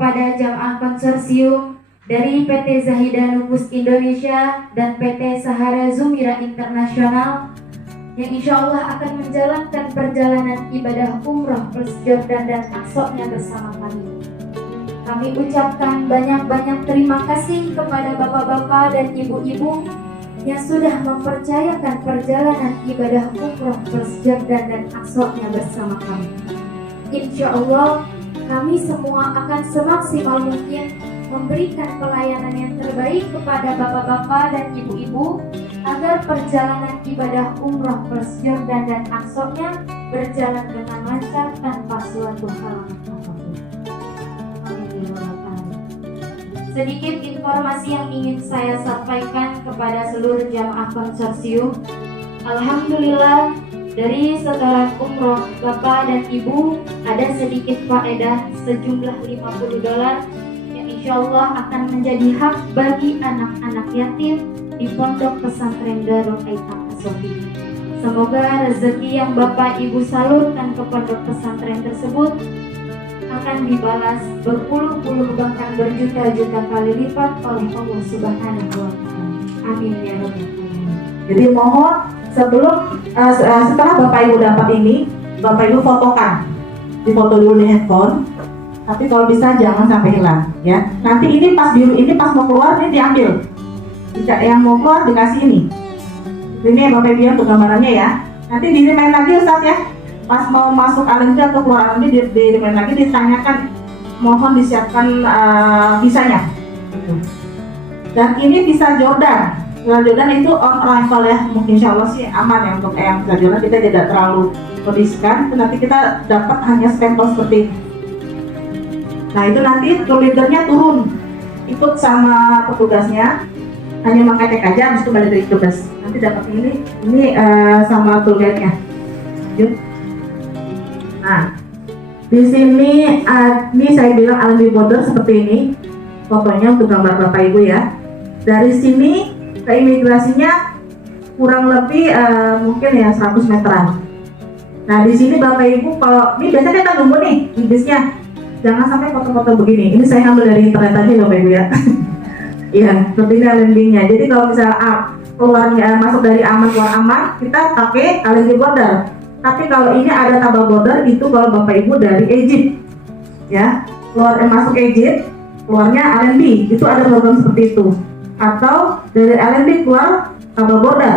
kepada jamaah konsorsium dari PT Zahida Nufus Indonesia dan PT Sahara Zumira Internasional yang insya Allah akan menjalankan perjalanan ibadah umroh plus Jordan dan Aqsa-nya bersama kami. Kami ucapkan banyak-banyak terima kasih kepada bapak-bapak dan ibu-ibu yang sudah mempercayakan perjalanan ibadah umroh plus Jordan dan Aqsa-nya bersama kami. Insya Allah kami semua akan semaksimal mungkin memberikan pelayanan yang terbaik kepada bapak-bapak dan ibu-ibu agar perjalanan ibadah umroh plus Jordan dan Aqsa-nya berjalan dengan lancar tanpa suatu halangan apapun. Sedikit informasi yang ingin saya sampaikan kepada seluruh jamaah konsorsium. Alhamdulillah, dari setoran umroh Bapak dan Ibu ada sedikit faedah sejumlah $50 yang insya Allah akan menjadi hak bagi anak-anak yatim di Pondok Pesantren Darul Aitam As-Sofi. Semoga rezeki yang Bapak Ibu salurkan ke pondok pesantren tersebut akan dibalas berpuluh-puluh bahkan berjuta-juta kali lipat oleh Allah Subhanahu wa Ta'ala. Amin ya rabbal alamin. Jadi mohon sebelum setelah Bapak Ibu dapat ini, Bapak Ibu fotokan, difoto dulu di handphone. Tapi kalau bisa jangan sampai hilang, ya. Nanti ini pas biru ini pas mau keluar ini diambil. Jika yang mau keluar dikasih ini. Ini ya Bapak Ibu untuk gambarannya ya. Nanti di-remind lagi Ustaz ya. Pas mau masuk LNG atau keluar LNG di-remind lagi, ditanyakan mohon disiapkan visanya. Dan ini visa Jordan. Visa Jordan itu on arrival ya. Mungkin insya Allah sih aman ya untuk yang visa Jordan, kita tidak terlalu kondisikan. Nanti kita dapat hanya stempel seperti ini. Nah itu nanti tour leadernya turun ikut sama petugasnya, hanya pakai tag aja, habis itu balik dari petugas. Nanti dapat ini sama tour guide-nya. Nah di sini ini saya bilang alumni border seperti ini fotonya untuk gambar Bapak Ibu ya. Dari sini ke imigrasinya kurang lebih mungkin ya 100 meteran. Nah di sini Bapak Ibu kalau ini biasanya kita nunggu nih di bisnya, jangan sampai foto-foto begini. Ini saya ambil dari internet aja Bapak Ibu ya. Iya, seperti ini landingnya. Jadi kalau misalnya keluarnya masuk dari aman keluar aman, kita pakai LNG border. Tapi kalau ini ada tabel border itu kalau Bapak Ibu dari Egypt, ya keluar masuk Egypt, keluarnya LNB, itu ada program seperti itu. Atau dari LNB keluar tabel border.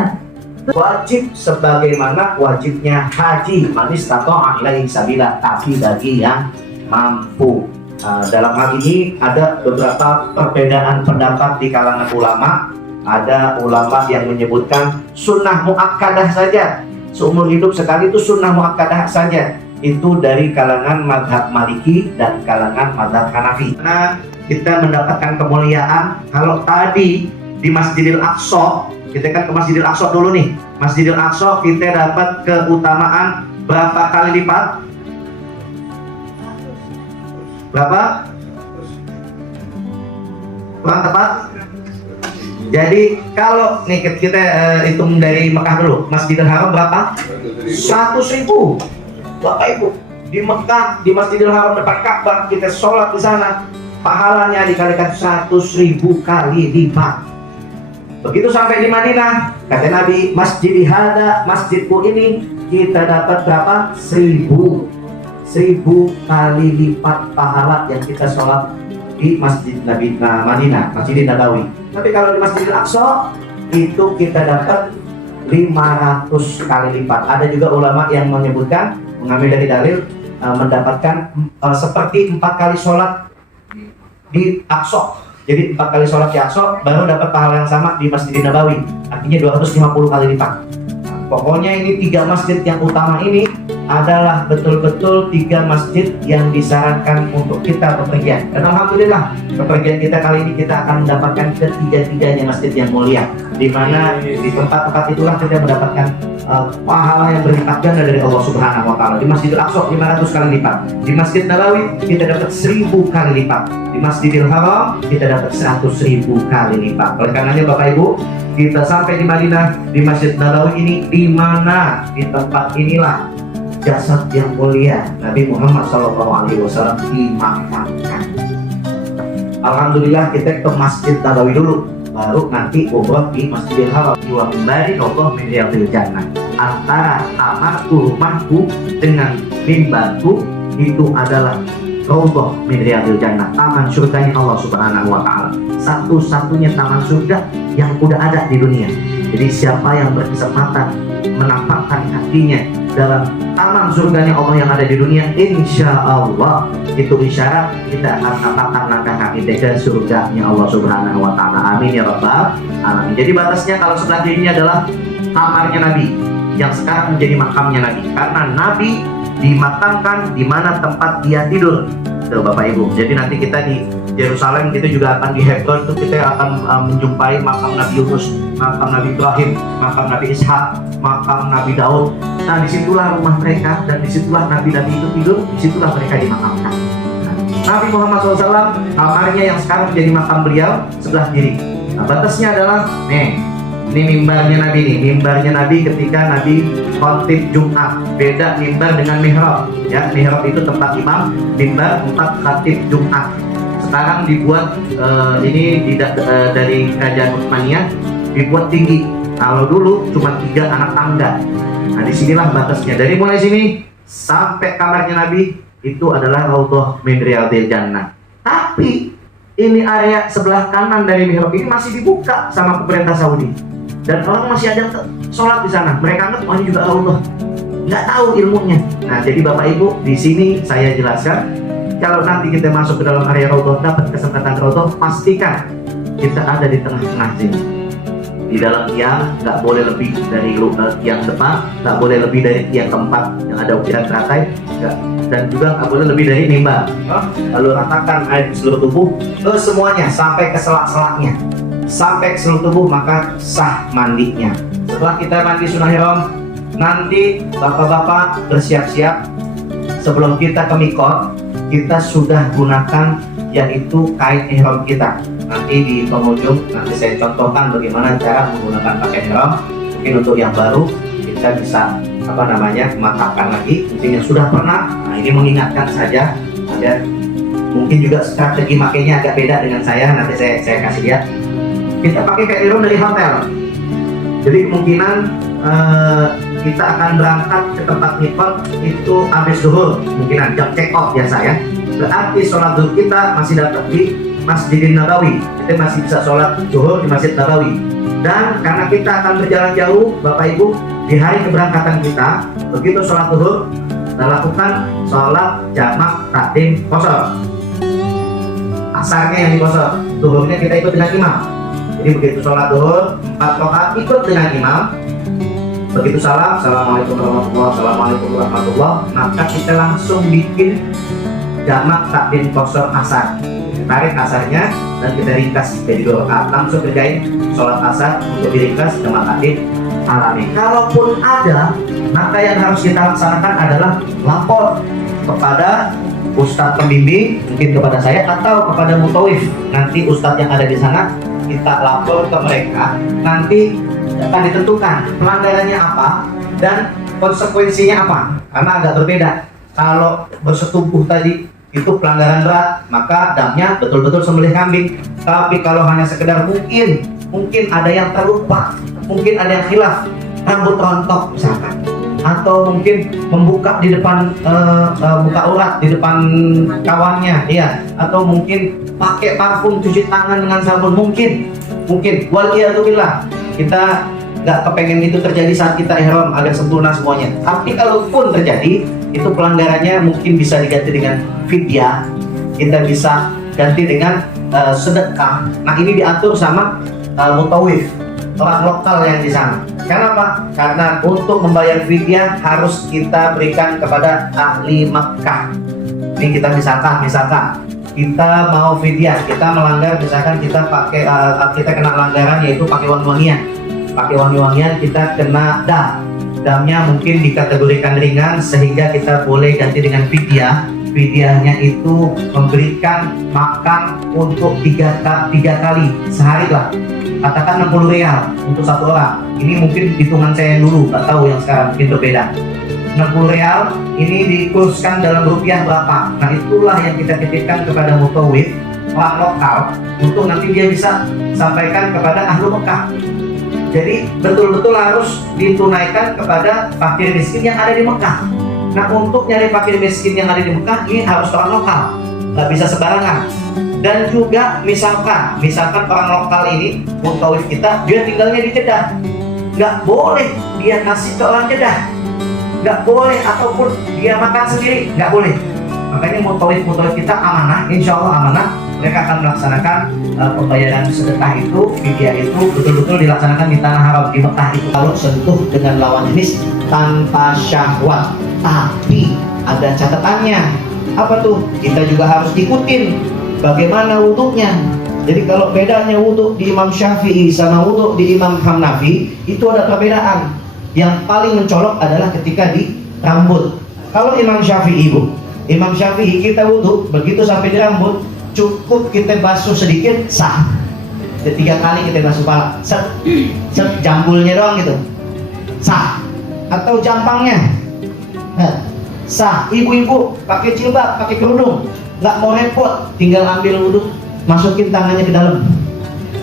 Wajib sebagaimana wajibnya haji, manis tato ilaihi sabila, tapi bagi yang mampu. Dalam hal ini ada beberapa perbedaan pendapat di kalangan ulama. Ada ulama yang menyebutkan sunnah muakkadah saja, seumur hidup sekali itu sunnah muakkadah saja. Itu dari kalangan mazhab Maliki dan kalangan mazhab Hanafi. Karena kita mendapatkan kemuliaan. Kalau tadi di Masjidil Aqsa, kita kan ke Masjidil Aqsa dulu nih. Masjidil Aqsa kita dapat keutamaan berapa kali lipat? Berapa? Kurang tepat? Jadi kalau nih kita hitung dari Mekah dulu, Masjidil Haram berapa? 100.000. Bapak Ibu, di Mekah, di Masjidil Haram depan Ka'bah kita sholat di sana, pahalanya dikalikan 100.000 kali lipat. Begitu sampai di Madinah, kata Nabi, Masjid hada, masjidku ini kita dapat berapa? 1.000 kali lipat pahala yang kita sholat di Masjid Nabi Madinah, Masjid Nabawi. Tapi kalau di Masjidil Aqsa itu kita dapat 500 kali lipat. Ada juga ulama yang menyebutkan, mengambil dari dalil, mendapatkan seperti 4 kali sholat di Aqsa. Jadi 4 kali sholat di Aqsa baru dapat pahala yang sama di Masjid Nabawi. Artinya 250 kali lipat. Pokoknya ini 3 masjid yang utama ini adalah betul-betul 3 masjid yang disarankan untuk kita bepergian. Dan alhamdulillah bepergian kita kali ini kita akan mendapatkan ketiga-tiganya masjid yang mulia, di mana di tempat-tempat itulah kita mendapatkan pahala yang berlipat ganda dari Allah Subhanahu wa Ta'ala. Di Masjidil Aqsa 500 kali lipat, di Masjid Nabawi kita dapat 1000 kali lipat, di Masjidil Haram kita dapat 100.000 kali lipat. Oleh karenanya Bapak Ibu, kita sampai di Madinah, di Masjid Nabawi ini, di mana di tempat inilah jasad yang mulia Nabi Muhammad SAW dimakamkan. Alhamdulillah kita ke Masjid Nabawi dulu, baru nanti umroh di Masjidil Haram. Wa mimbarin Allah min riyadil jannah. Antara kamarku, rumahku dengan mimbarku itu adalah Raudhah min riyadil jannah, taman surganya Allah Subhanahu wa taala. Satu-satunya taman surga yang udah ada di dunia. Jadi siapa yang berkesempatan menampakkan kakinya dalam taman surganya Allah yang ada di dunia, insya Allah itu isyarat kita akan menampakkan langkah kaki ke surganya Allah Subhanahu wa taala. Amin ya rabbal alamin. Jadi batasnya kalau sebelah kirinya adalah kamarnya Nabi yang sekarang menjadi makamnya Nabi, karena Nabi dimakamkan di mana tempat dia tidur. Tuh Bapak Ibu. Jadi nanti kita di Yerusalem, kita juga akan di Hebron, itu kita akan menjumpai makam Nabi Yunus, makam Nabi Ibrahim, makam Nabi Ishak, makam Nabi Daud. Nah disitulah rumah mereka, dan disitulah Nabi-Nabi itu tidur, disitulah mereka dimakamkan. Nah, Nabi Muhammad SAW kamarnya yang sekarang menjadi makam beliau sebelah kiri. Nah batasnya adalah ini mimbarnya Nabi nih, mimbarnya Nabi ketika Nabi khotib Jumat. Beda mimbar dengan mihrab. Ya, mihrab itu tempat imam, mimbar tempat khatib Jumat. Sekarang dibuat dari kerajaan Utsmaniyah dibuat tinggi. Kalau dulu cuma 3 anak tangga. Nah disinilah batasnya. Dari mulai sini sampai kamarnya Nabi itu adalah Raudhah min riyadil jannah. Tapi ini area sebelah kanan dari mihrab ini masih dibuka sama pemerintah Saudi. Dan orang masih ada sholat di sana. Mereka anggap ini juga Raudhah, nggak tahu ilmunya. Nah, jadi Bapak Ibu, di sini saya jelaskan, kalau nanti kita masuk ke dalam area Raudhah, dapat kesempatan Raudhah, pastikan kita ada di tengah-tengah sini. Di dalam tiang nggak boleh lebih dari tiang depan, nggak boleh lebih dari tiang keempat yang ada ukiran teratai, dan juga nggak boleh lebih dari mimbar. Lalu ratakan air di seluruh tubuh ke semuanya sampai ke selak-selaknya. Sampai ke seluruh tubuh, maka sah mandinya. Setelah kita mandi sunnah ihram, nanti bapak-bapak bersiap-siap. Sebelum kita ke mikot, kita sudah gunakan yaitu kain ihram kita. Nanti di penghujung nanti saya contohkan bagaimana cara menggunakan pakaian ihram. Mungkin untuk yang baru kita bisa matangkan lagi. Mungkin yang sudah pernah, nah ini mengingatkan saja. Ada mungkin juga strategi makainya agak beda dengan saya. Nanti saya kasih lihat. Kita pakai kain ihram dari hotel. Jadi kemungkinan kita akan berangkat ke tempat mikot itu habis zuhur, kemungkinan jam check out biasa ya. Berarti sholat zuhur kita masih dapat di Masjidil Nabawi. Kita masih bisa sholat zuhur di Masjid Nabawi. Dan karena kita akan berjalan jauh, Bapak Ibu, di hari keberangkatan kita, begitu sholat zuhur, kita lakukan sholat jamak takdim qashar. Asarnya yang di qashar, zuhurnya kita ikut dengan imam. Jadi begitu sholat zuhur 4 rakaat ikut dengan imam, begitu salam, assalamualaikum warahmatullahi, maka kita langsung bikin jamak takdim qashar asar. Tarik asarnya dan kita ringkas jadi 2 rakaat, langsung kerjain sholat asar untuk diringkas jamak takdim alami. Kalaupun ada, maka yang harus kita laksanakan adalah lapor kepada ustadz pembimbing, mungkin kepada saya atau kepada mutawif. Nanti ustadz yang ada di sana kita lapor ke mereka, nanti akan ditentukan pelanggarannya apa dan konsekuensinya apa, karena agak berbeda. Kalau bersetubuh tadi itu pelanggaran berat, maka damnya betul-betul sembelih kambing. Tapi kalau hanya sekedar mungkin ada yang terlupa, mungkin ada yang khilaf, rambut rontok misalkan, atau mungkin membuka di depan buka urat di depan kawannya, iya, atau mungkin pakai parfum cuci tangan dengan sabun, mungkin waliyadzubillah, kita nggak kepengen itu terjadi saat kita ihram agar sempurna semuanya. Tapi kalaupun terjadi, itu pelanggarannya mungkin bisa diganti dengan fidyah, kita bisa ganti dengan sedekah. Nah ini diatur sama mutawif, orang lokal yang di sana. Kenapa? Karena untuk membayar fidyah harus kita berikan kepada ahli Makkah. Ini kita misalkan kita mau fidyah, kita melanggar, misalkan kita kena pelanggaran yaitu pakai wangi-wangian, kita kena damnya mungkin dikategorikan ringan sehingga kita boleh ganti dengan fidyah. Fidyahnya itu memberikan makan untuk 3 kali sehari lah, katakan 60 rial untuk 1 orang. Ini mungkin hitungan saya yang dulu, nggak tahu yang sekarang mungkin berbeda. 60 rial ini dikurskan dalam rupiah berapa? Nah itulah yang kita titipkan kepada mutawif orang lokal untuk nanti dia bisa sampaikan kepada ahlu Mekah. Jadi betul-betul harus ditunaikan kepada fakir miskin yang ada di Mekah. Nah, untuk nyari fakir miskin yang ada di Mekah ini harus orang lokal, nggak bisa sembarangan. Dan juga misalkan orang lokal ini mutawif kita, dia tinggalnya di Jeddah, nggak boleh dia kasih ke orang Jeddah, nggak boleh, ataupun dia makan sendiri, nggak boleh. Makanya mutawif kita amanah, insya Allah amanah. Mereka akan melaksanakan pembayaran sedekah itu, fidyah itu betul-betul dilaksanakan di tanah haram di Mekah itu. Kalau sentuh dengan lawan jenis tanpa syahwat, tapi ada catatannya. Apa tuh? Kita juga harus ikutin bagaimana wudhunya. Jadi kalau bedanya wudhu di Imam Syafi'i sama wudhu di Imam Hanafi itu ada perbedaan. Yang paling mencolok adalah ketika di rambut. Kalau Imam Syafi'i, Imam Syafi'i kita wudhu begitu sampai di rambut, cukup kita basuh sedikit sah. 3 kali kita basuh kepala, set jambulnya doang gitu, sah. Atau jampangnya, sah. Ibu-ibu pakai jilbab, pakai kerudung, nggak mau repot, tinggal ambil wudhu, masukin tangannya ke dalam,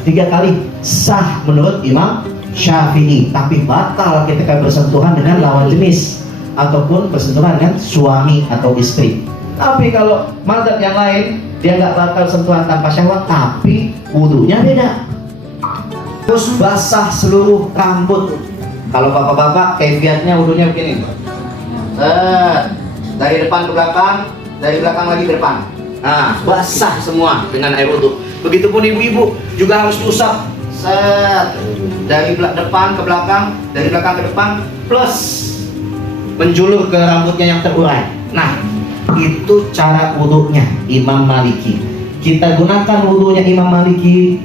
3 kali sah menurut Imam Syafi'i. Tapi batal ketika bersentuhan dengan lawan jenis ataupun bersentuhan dengan suami atau istri. Tapi kalau mazhab yang lain, dia nggak batal sentuhan tanpa syahwat, tapi wudhunya beda. Terus basah seluruh rambut. Kalau bapak-bapak kaifiatnya wudhunya begini, dari depan ke belakang, dari belakang lagi ke depan. Nah, basah semua dengan air wudhu. Begitupun ibu-ibu juga harus diusap, dari depan ke belakang, dari belakang ke depan, plus menjulur ke rambutnya yang terurai. Nah, itu cara wudhunya Imam Maliki. Kita gunakan wudhunya Imam Maliki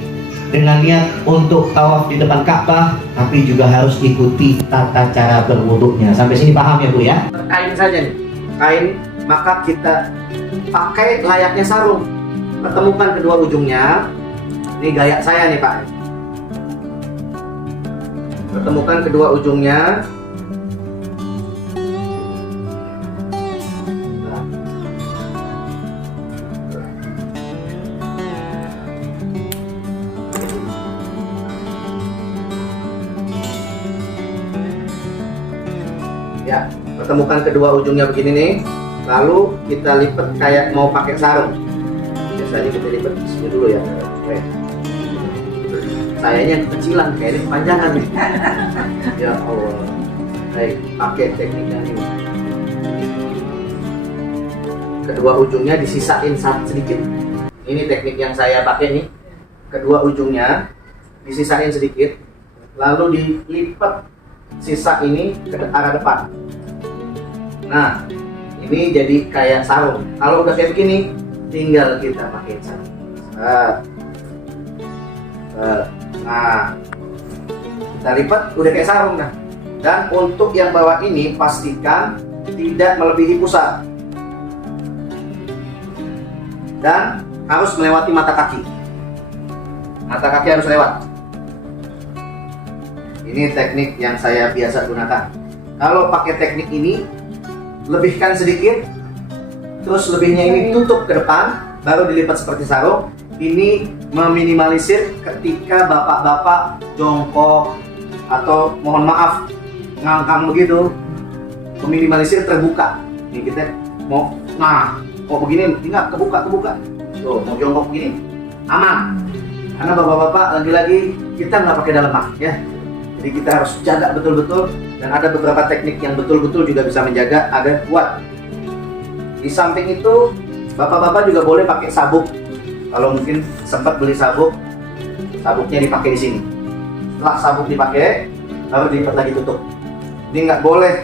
dengan niat untuk tawaf di depan Ka'bah, tapi juga harus ikuti tata cara berwudhunya. Sampai sini paham ya Bu ya? Kain saja nih, kain, maka kita pakai layaknya sarung. Pertemukan kedua ujungnya. Ini gaya saya nih Pak. Pertemukan kedua ujungnya. Ya, pertemukan kedua ujungnya begini nih, lalu kita lipat kayak mau pakai sarung. Biasanya kita lipat di sini dulu ya. Oke. Sayanya kecilan, kayaknya kepanjangan nih. Ya Allah. Baik, pakai tekniknya ini. Kedua ujungnya disisain sedikit. Ini teknik yang saya pakai nih. Kedua ujungnya disisain sedikit, lalu dilipat sisa ini ke arah depan. Nah, ini jadi kayak sarung. Kalau udah kayak begini, tinggal kita pakai sarung. Nah, kita lipat udah kayak sarung. Nah, dan untuk yang bawah ini pastikan tidak melebihi pusat dan harus melewati mata kaki. Mata kaki harus lewat. Ini teknik yang saya biasa gunakan. Kalau pakai teknik ini, lebihkan sedikit, terus lebihnya ini tutup ke depan, baru dilipat seperti sarung. Ini meminimalisir ketika bapak-bapak jongkok atau mohon maaf ngangkang begitu, meminimalisir terbuka. Ini kita mau, begini, tinggal kebuka. Tuh, mau jongkok begini, aman. Karena bapak-bapak lagi-lagi kita nggak pakai dalemak ya. Jadi kita harus jaga betul-betul, dan ada beberapa teknik yang betul-betul juga bisa menjaga agar kuat. Di samping itu, bapak-bapak juga boleh pakai sabuk. Kalau mungkin sempat beli sabuk, sabuknya dipakai di sini. Setelah sabuk dipakai, baru dilipat lagi tutup. Ini nggak boleh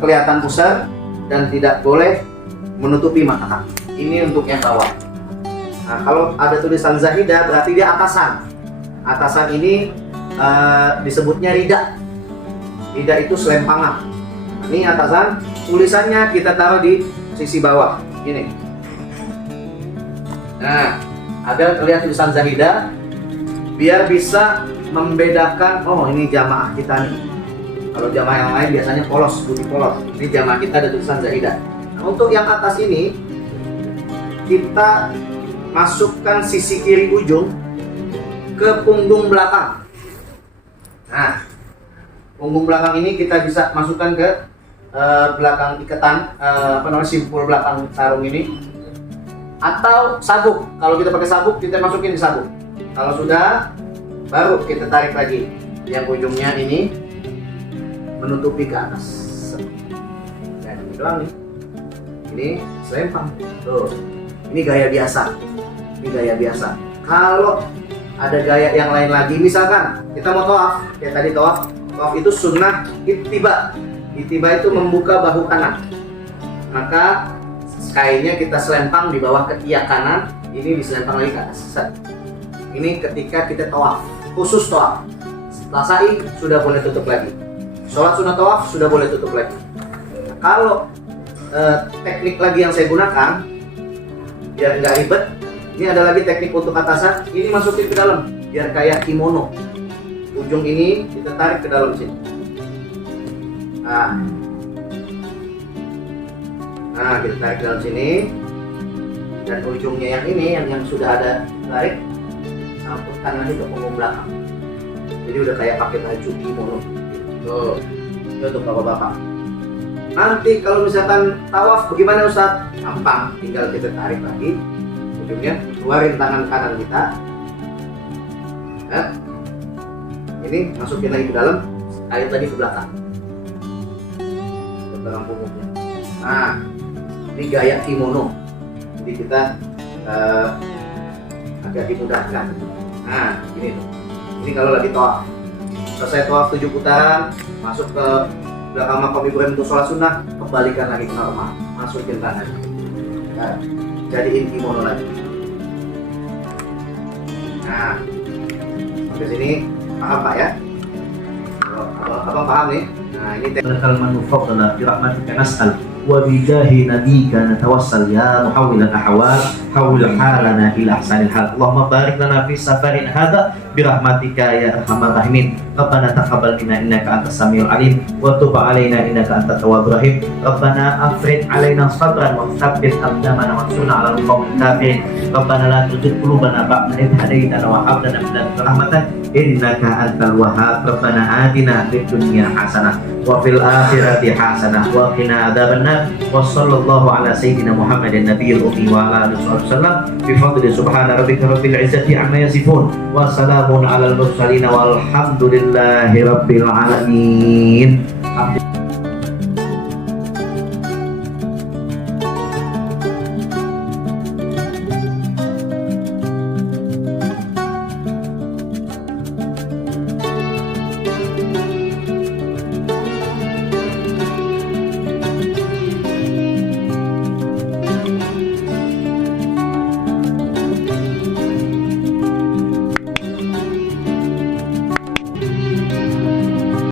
kelihatan pusar dan tidak boleh menutupi mata kaki. Ini untuk yang bawah. Nah, kalau ada tulisan Zahidah berarti dia atasan. Atasan ini disebutnya rida. Rida itu selempangan. Ini atasan, tulisannya kita taruh di sisi bawah. Ini. Nah, agar terlihat tulisan Zahidah, biar bisa membedakan. Oh, ini jamaah kita nih. Kalau jamaah yang lain biasanya polos, putih polos. Ini jamaah kita ada tulisan Zahidah. Nah, untuk yang atas ini kita masukkan sisi kiri ujung ke punggung belakang. Nah, punggung belakang ini kita bisa masukkan ke belakang ikatan, simpul belakang sarung ini, atau sabuk. Kalau kita pakai sabuk, kita masukin di sabuk. Kalau sudah, baru kita tarik lagi yang ujungnya ini menutupi ke atas. Nah, ini doang nih. Ini selempang. Tuh. Ini gaya biasa. Ini gaya biasa. Kalau ada gaya yang lain lagi, misalkan kita mau tawaf, kayak tadi tawaf itu sunnah ittiba. Ittiba itu membuka bahu kanan. Maka kainnya kita selempang di bawah ketiak kanan, ini diselempang lagi ke atas. Ini ketika kita tawaf, khusus tawaf. Setelah sa'i sudah boleh tutup lagi. Sholat sunnah tawaf sudah boleh tutup lagi. Kalau teknik lagi yang saya gunakan biar nggak ribet, ini ada lagi teknik untuk atasan. Ini masukin ke dalam biar kayak kimono. Ujung ini kita tarik ke dalam sini. Nah, kita tarik ke dalam sini, dan ujungnya yang ini yang sudah ada tarik, sambutkan lagi ke punggung belakang. Jadi udah kayak pakai baju kimono. Tuh, itu untuk bapak-bapak. Nanti kalau misalkan tawaf bagaimana Ustaz? Gampang, tinggal kita tarik lagi ujungnya, keluarin tangan kanan kita. Ini masukin lagi ke dalam, tarik lagi ke belakang. Ke belakang punggungnya. Nah, ini gaya kimono. Jadi kita agak dimudahkan. Nah, ini tuh. Ini kalau lagi tawaf. Selesai tawaf 7 putaran, masuk ke belakang makam Ibrahim untuk sholat sunnah, kembalikan lagi ke normal, masukin tangan, ya, jadiin kimono lagi. Nah, sampai sini paham Pak ya? Kalau abang paham nih. Nah, ini lakal manufaddala bi rahmatika nas'al wa bi jahi nabiyyika natawassal ya muhawwil al-ahwal hawwil halana ila ahsanil hal. Allahumma barik lana fi safarin hadha bi rahmatika ya arhamar rahimin. Rabbana taqabbal minna innaka antas samiul alim wa tub alaina innaka antat tawwabur rahim. Rabbana afrid alaina sabran wa tsabbit aqdamana wansurna 'alal qawmil kafirin. Rabbana la tuzigh qulubana ba'da idh hadaytana wa hab lana min ladunka rahmatan innaka antal wahhab. Rabbana atina fid dunya hasanah wa fil akhirati hasanah wa qina adzabannar. Wa sallallahu ala sayyidina Muhammadin nabiyil ummi wa ala alihi wasallam bi fadli subhana rabbika rabbil izzati amma yasifun wa salamun alal mursalin walhamdulillahi rabbil alamin.